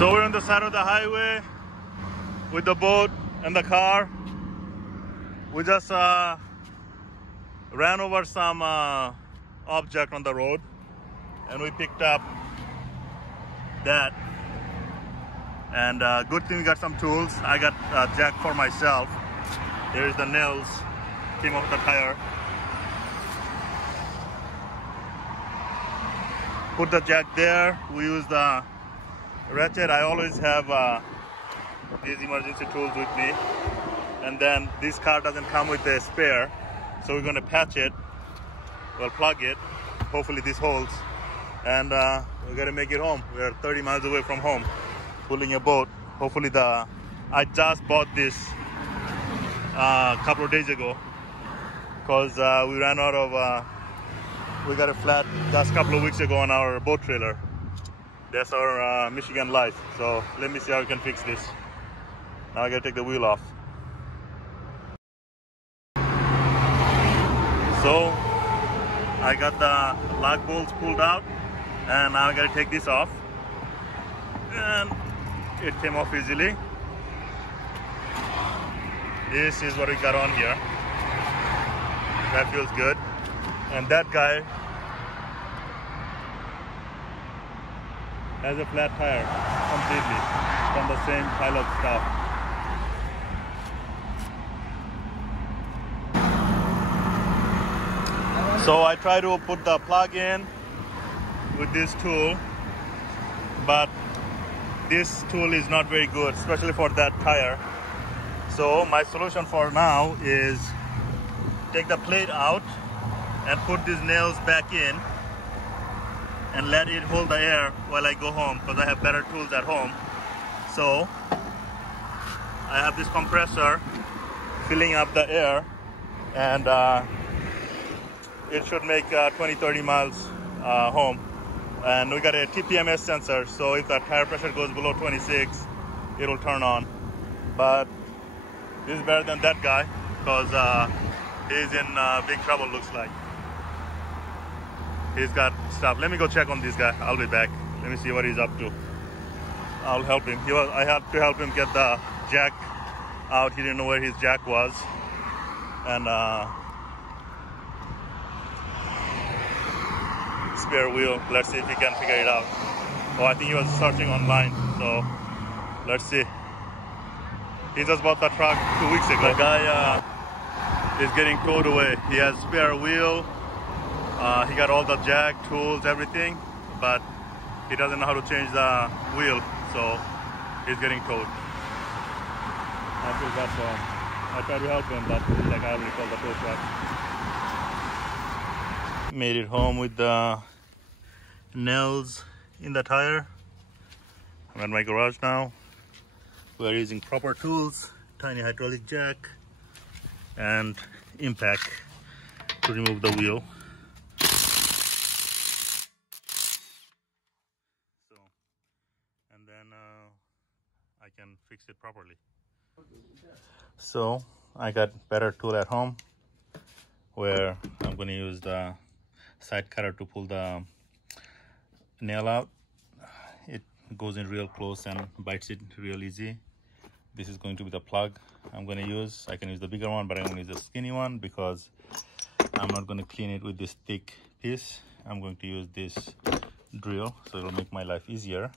So we're on the side of the highway with the boat and the car. We just ran over some object on the road and we picked up that. And good thing we got some tools. I got a jack for myself. Here's the nails, came off the tire. Put the jack there. We use the ratchet. I always have these emergency tools with me. And then this car doesn't come with a spare. So we're gonna patch it. We'll plug it. Hopefully this holds. And we're gonna make it home. We're 30 miles away from home, pulling a boat. Hopefully I just bought this a couple of days ago because we ran out of, we got a flat just a couple of weeks ago on our boat trailer. That's our Michigan life. So let me see how we can fix this. Now I gotta take the wheel off. So I got the lug bolts pulled out and now I gotta take this off. And it came off easily. This is what we got on here. That feels good. And that guy has a flat tire completely from the same pile of stuff. So I try to put the plug in with this tool, but this tool is not very good, especially for that tire. So my solution for now is take the plate out and put these nails back in and let it hold the air while I go home, because I have better tools at home. So I have this compressor filling up the air, and it should make 20-30 miles home. And we got a TPMS sensor, so if the tire pressure goes below 26, it'll turn on. But this is better than that guy, because he's in big trouble, looks like. He's got stuff. Let me go check on this guy. I'll be back. Let me see what he's up to. I'll help him. I had to help him get the jack out. He didn't know where his jack was. And spare wheel. Let's see if he can figure it out. Oh, I think he was searching online. So let's see. He just bought the truck 2 weeks ago. The guy is getting towed away. He has spare wheel. He got all the jack, tools, everything, but he doesn't know how to change the wheel, so he's getting towed. I feel bad for him. I tried to help him, but he's like, I already called the tow truck. Made it home with the nails in the tire. I'm at my garage now. We're using proper tools, tiny hydraulic jack, and impact to remove the wheel. And then I can fix it properly. So I got better tool at home where I'm going to use the side cutter to pull the nail out. It goes in real close and bites it real easy. This is going to be the plug I'm going to use. I can use the bigger one, but I'm going to use the skinny one because I'm not going to clean it with this thick piece. I'm going to use this drill, so it'll make my life easier.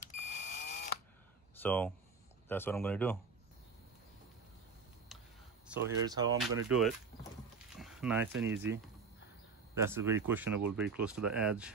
So that's what I'm going to do. So here's how I'm going to do it. Nice and easy. That's very questionable, very close to the edge.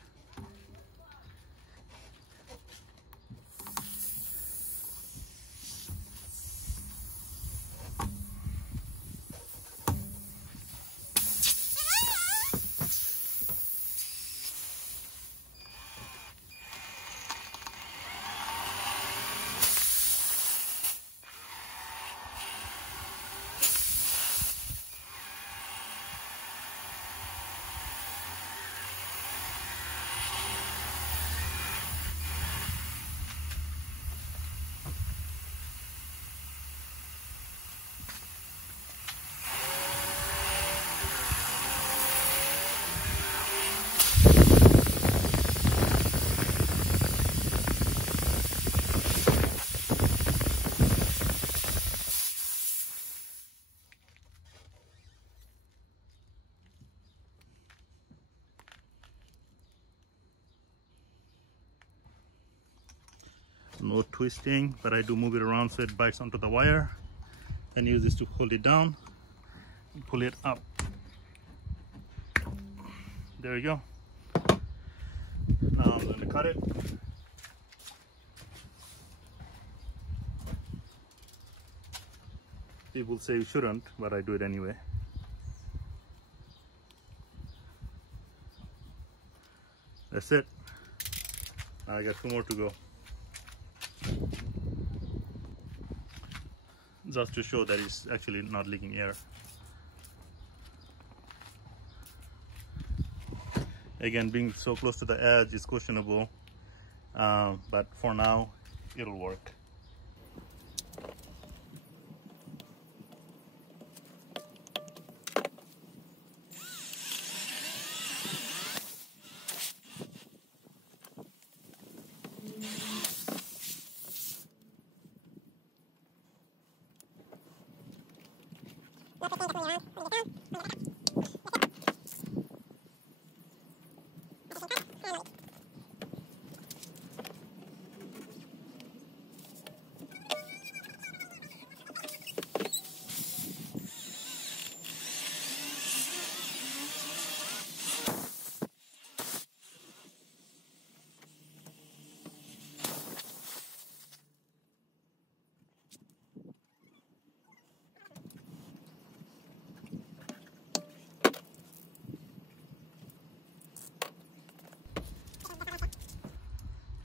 no twisting, but I do move it around so it bites onto the wire. Then use this to hold it down and pull it up. There we go. Now I'm going to cut it. People say you shouldn't, but I do it anyway. That's it. Now I got 2 more to go. Just to show that it's actually not leaking air. Again, being so close to the edge is questionable, but for now, it'll work.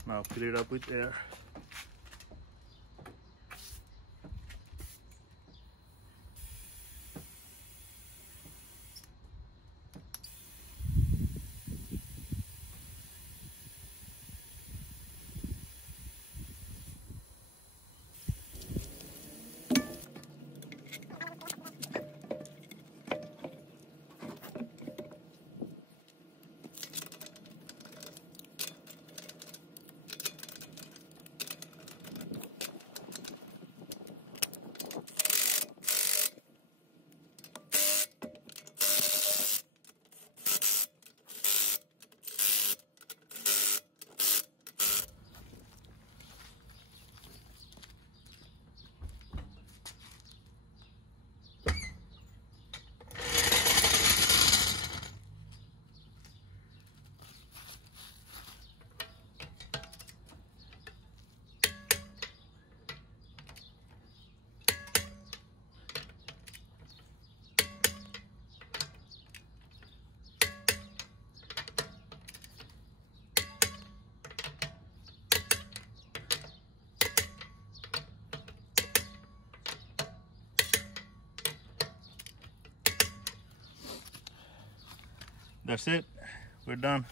Now fill it up with air. That's it. We're done.